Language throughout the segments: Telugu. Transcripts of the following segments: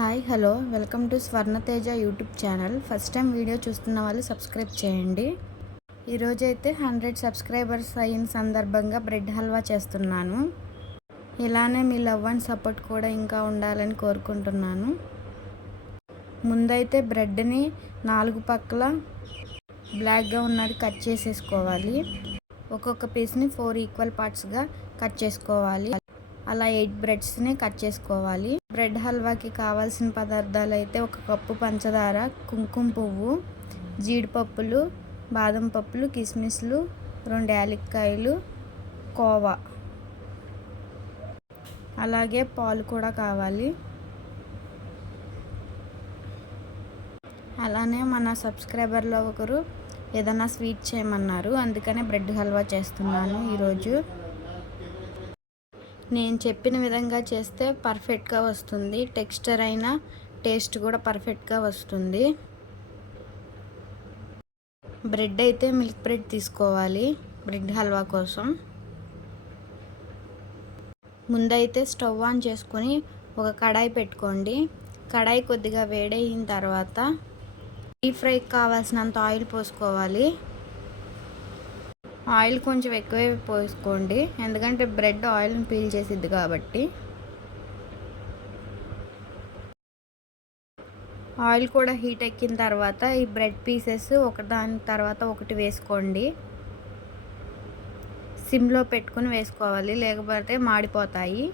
Hi hello welcome to Swarnateja YouTube channel. First time video చూస్తున్న వాళ్ళు సబ్స్క్రైబ్ చేయండి. ఈరోజైతే 100 సబ్స్క్రైబర్స్ అయిన సందర్భంగా బ్రెడ్ హల్వా చేస్తున్నాను. ఇలానే మీ లవ్ అండ్ సపోర్ట్ కూడా ఇంకా ఉండాలని కోరుకుంటున్నాను. ముందైతే బ్రెడ్ని 4 పక్కల బ్లాక్గా ఉన్నది కట్ చేసేసుకోవాలి. ఒక్కొక్క పీస్ని 4 ఈక్వల్ పార్ట్స్గా కట్ చేసుకోవాలి. అలా 8 బ్రెడ్స్ని కట్ చేసుకోవాలి. బ్రెడ్ హల్వాకి కావాల్సిన పదార్థాలు అయితే 1 కప్పు పంచదార, కుంకుమ పువ్వు, జీడిపప్పులు, బాదం పప్పులు, కిస్మిస్లు, 2 యాలక్కాయలు, కోవా, అలాగే పాలు కూడా కావాలి. అలానే మన సబ్స్క్రైబర్లో ఒకరు ఏదైనా స్వీట్ చేయమన్నారు, అందుకనే బ్రెడ్ హల్వా చేస్తున్నాను ఈరోజు. నేను చెప్పిన విధంగా చేస్తే పర్ఫెక్ట్గా వస్తుంది. టెక్స్చర్ అయినా టేస్ట్ కూడా పర్ఫెక్ట్గా వస్తుంది. బ్రెడ్ అయితే మిల్క్ బ్రెడ్ తీసుకోవాలి బ్రెడ్ హల్వా కోసం. ముందైతే స్టవ్ ఆన్ చేసుకొని ఒక కడాయి పెట్టుకోండి. కడాయి కొద్దిగా వేడైన తర్వాత డీప్ ఫ్రైకి కావాల్సినంత ఆయిల్ పోసుకోవాలి. ఆయిల్ కొంచెం ఎక్కువే పోసుకోండి, ఎందుకంటే బ్రెడ్ ఆయిల్ని పీల్ చేసిద్ది కాబట్టి. ఆయిల్ కూడా హీట్ ఎక్కిన తర్వాత ఈ బ్రెడ్ పీసెస్ ఒకదాని తర్వాత ఒకటి వేసుకోండి. సిమ్లో పెట్టుకుని వేసుకోవాలి, లేకపోతే మాడిపోతాయి.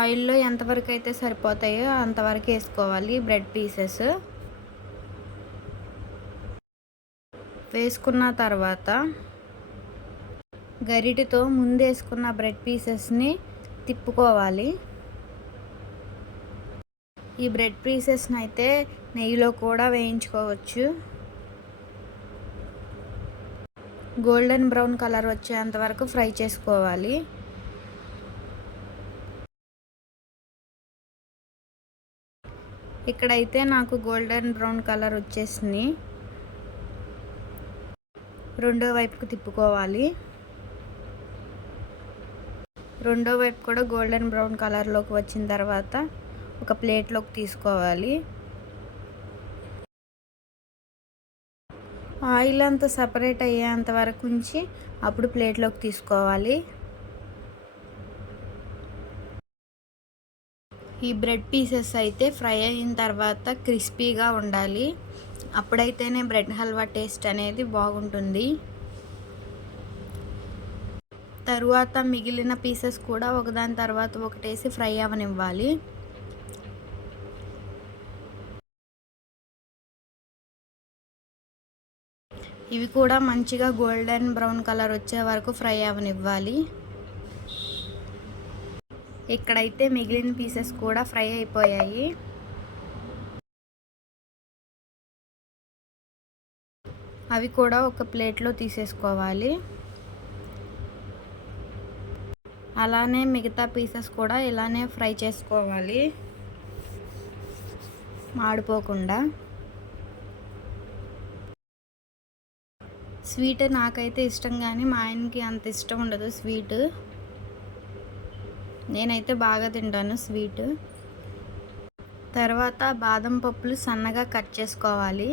ఆయిల్లో ఎంతవరకు అయితే సరిపోతాయో అంతవరకు వేసుకోవాలి బ్రెడ్ పీసెస్. వేసుకున్న తర్వాత గరిటెతో ముందు వేసుకున్న బ్రెడ్ పీసెస్ని తిప్పుకోవాలి. ఈ బ్రెడ్ పీసెస్ని అయితే నెయ్యిలో కూడా వేయించుకోవచ్చు. గోల్డెన్ బ్రౌన్ కలర్ వచ్చేంత వరకు ఫ్రై చేసుకోవాలి. ఇక్కడైతే నాకు గోల్డెన్ బ్రౌన్ కలర్ వచ్చేసింది. రెండో వైపుకు తిప్పుకోవాలి. రెండో వైపు కూడా గోల్డెన్ బ్రౌన్ కలర్లోకి వచ్చిన తర్వాత ఒక ప్లేట్లోకి తీసుకోవాలి. ఆయిల్ అంతా సపరేట్ అయ్యేంత వరకు ఉంచి అప్పుడు ప్లేట్లోకి తీసుకోవాలి. ఈ బ్రెడ్ పీసెస్ అయితే ఫ్రై అయిన తర్వాత క్రిస్పీగా ఉండాలి. అప్పుడైతేనే బ్రెడ్ హల్వా టేస్ట్ అనేది బాగుంటుంది. తరువాత మిగిలిన పీసెస్ కూడా ఒకదాని తర్వాత ఒకటేసి ఫ్రై అవ్వనివ్వాలి. ఇవి కూడా మంచిగా గోల్డెన్ బ్రౌన్ కలర్ వచ్చే వరకు ఫ్రై అవ్వనివ్వాలి. ఇక్కడైతే మిగిలిన పీసెస్ కూడా ఫ్రై అయిపోయాయి. అవి కూడా ఒక ప్లేట్లో తీసేసుకోవాలి. అలానే మిగతా పీసెస్ కూడా ఇలానే ఫ్రై చేసుకోవాలి, మాడిపోకుండా. స్వీట్ నాకైతే ఇష్టం, కానీ మా ఆయనకి అంత ఇష్టం ఉండదు స్వీట్. నేనైతే బాగా తింటాను స్వీట్. తర్వాత బాదం పప్పులు సన్నగా కట్ చేసుకోవాలి.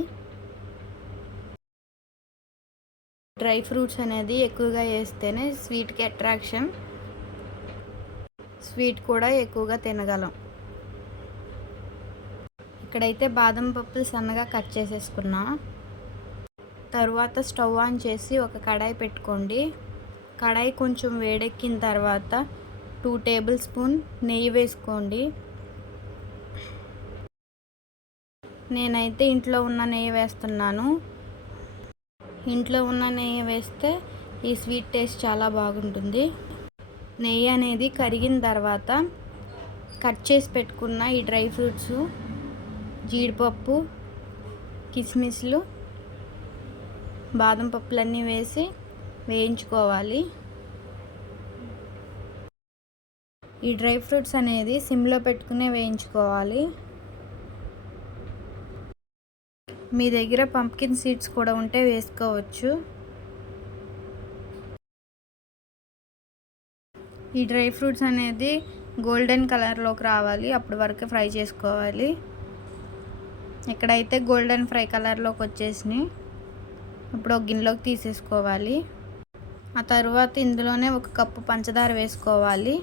డ్రై ఫ్రూట్స్ అనేది ఎక్కువగా వేస్తేనే స్వీట్కి అట్రాక్షన్. స్వీట్ కూడా ఎక్కువగా తినగలం. ఇక్కడైతే బాదం పప్పులు సన్నగా కట్ చేసేసుకున్నా. తరువాత స్టవ్ ఆన్ చేసి ఒక కడాయి పెట్టుకోండి. కడాయి కొంచెం వేడెక్కిన తర్వాత 2 టేబుల్ స్పూన్ నెయ్యి వేసుకోండి. నేనైతే ఇంట్లో ఉన్న నెయ్యి వేస్తున్నాను. ఇంట్లో ఉన్న నెయ్యి వేస్తే ఈ స్వీట్ టేస్ట్ చాలా బాగుంటుంది. నెయ్యి అనేది కరిగిన తర్వాత కట్ చేసి పెట్టుకున్న ఈ డ్రై ఫ్రూట్స్, జీడిపప్పు, కిస్మిస్లు, బాదం పప్పులన్నీ వేసి వేయించుకోవాలి. ఈ డ్రై ఫ్రూట్స్ అనేది సిమ్లో పెట్టుకునే వేయించుకోవాలి. మీ దగ్గర పంప్కిన్ సీడ్స్ కూడా ఉంటే వేసుకోవచ్చు. ఈ డ్రై ఫ్రూట్స్ అనేది గోల్డెన్ కలర్లోకి రావాలి, అప్పటి వరకు ఫ్రై చేసుకోవాలి. ఇక్కడైతే గోల్డెన్ ఫ్రై కలర్లోకి వచ్చేసినాయి. ఇప్పుడు ఒక గిన్నెలోకి తీసేసుకోవాలి. ఆ తర్వాత ఇందులోనే 1 కప్పు పంచదార వేసుకోవాలి.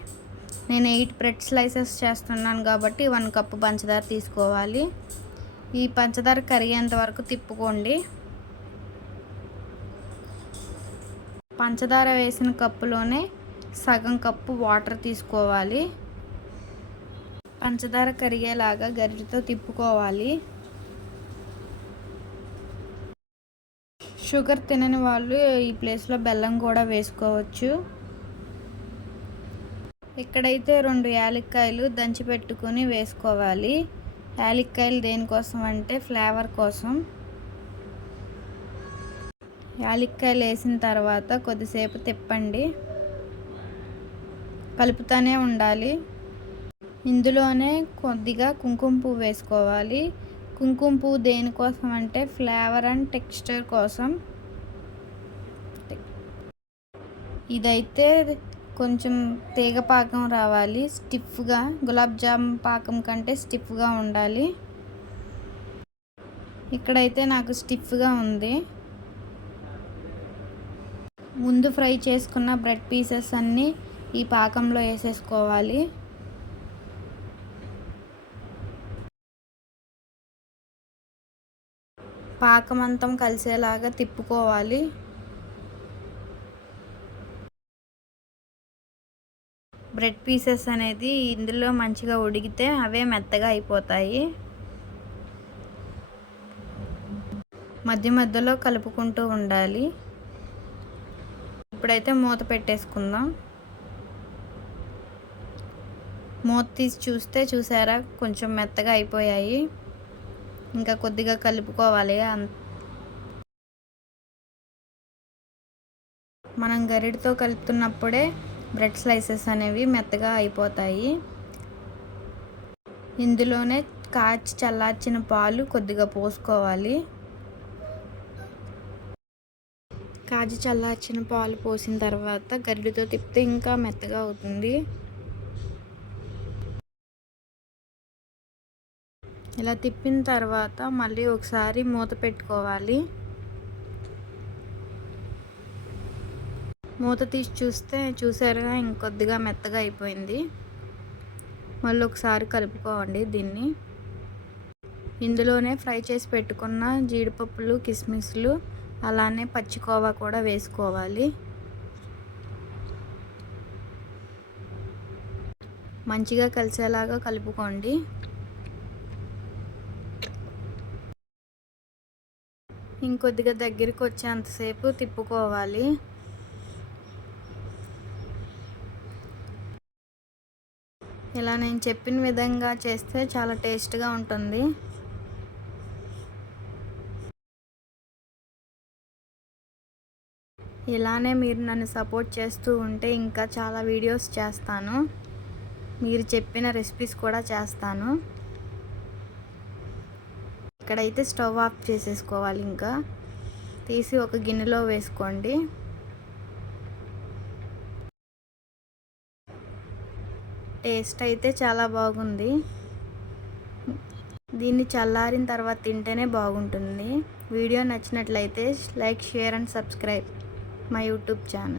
నేను 8 బ్రెడ్ స్లైసెస్ చేస్తున్నాను కాబట్టి 1 కప్పు పంచదార తీసుకోవాలి. ఈ పంచదార కరిగేంత వరకు తిప్పుకోండి. పంచదార వేసిన కప్పులోనే సగం కప్పు వాటర్ తీసుకోవాలి. పంచదార కరిగేలాగా గరిటెతో తిప్పుకోవాలి. షుగర్ తినని వాళ్ళు ఈ ప్లేస్లో బెల్లం కూడా వేసుకోవచ్చు. ఇక్కడైతే 2 యాలక్కాయలు దంచి పెట్టుకొని వేసుకోవాలి. యాలక్కాయలు దేనికోసం అంటే ఫ్లేవర్ కోసం. యాలక్కాయలు వేసిన తర్వాత కొద్దిసేపు తిప్పండి, కలుపుతూనే ఉండాలి. ఇందులోనే కొద్దిగా కుంకుమ పువ్వు వేసుకోవాలి. కుంకుమ పువ్వు దేనికోసం అంటే ఫ్లేవర్ అండ్ టెక్స్చర్ కోసం. ఇదైతే కొంచెం తీగ పాకం రావాలి, స్టిఫ్గా, గులాబ్ జామ్ పాకం కంటే స్టిఫ్గా ఉండాలి. ఇక్కడైతే నాకు స్టిఫ్గా ఉంది. ముందు ఫ్రై చేసుకున్న బ్రెడ్ పీసెస్ అన్నీ ఈ పాకంలో వేసేసుకోవాలి. పాకం అంతా కలిసేలాగా తిప్పుకోవాలి. బ్రెడ్ పీసెస్ అనేది ఇందులో మంచిగా ఉడికితే అవే మెత్తగా అయిపోతాయి. మధ్య మధ్యలో కలుపుకుంటూ ఉండాలి. ఇప్పుడైతే మూత పెట్టేసుకుందాం. మూత తీసి చూసారా కొంచెం మెత్తగా అయిపోయాయి. ఇంకా కొద్దిగా కలుపుకోవాలి. మనం గరిటతో కలుపుతున్నప్పుడే బ్రెడ్ స్లైసెస్ అనేవి మెత్తగా అయిపోతాయి. ఇందులోనే కాచి చల్లార్చిన పాలు కొద్దిగా పోసుకోవాలి. కాచి చల్లార్చిన పాలు పోసిన తర్వాత గరిటతో తిప్పితే ఇంకా మెత్తగా అవుతుంది. ఇలా తిప్పిన తర్వాత మళ్ళీ ఒకసారి మూత పెట్టుకోవాలి. మూత తీసి చూసారుగా ఇంకొద్దిగా మెత్తగా అయిపోయింది. మళ్ళీ ఒకసారి కలుపుకోండి దీన్ని. ఇందులోనే ఫ్రై చేసి పెట్టుకున్న జీడిపప్పులు, కిస్మిస్లు, అలానే పచ్చికోవా కూడా వేసుకోవాలి. మంచిగా కలిసేలాగా కలుపుకోండి. ఇంకొద్దిగా దగ్గరికి వచ్చేంతసేపు తిప్పుకోవాలి. ఇలా నేను చెప్పిన విధంగా చేస్తే చాలా టేస్ట్గా ఉంటుంది. ఇలానే మీరు నన్ను సపోర్ట్ చేస్తూ ఉంటే ఇంకా చాలా వీడియోస్ చేస్తాను. మీరు చెప్పిన రెసిపీస్ కూడా చేస్తాను. ఇక్కడైతే స్టవ్ ఆఫ్ చేసేసుకోవాలి. ఇంకా తీసి ఒక గిన్నెలో వేసుకోండి. టేస్ట్ అయితే చాలా బాగుంది. దీన్ని చల్లారిన తర్వాత తింటేనే బాగుంటుంది. వీడియో నచ్చినట్లయితే like, share and subscribe my YouTube channel.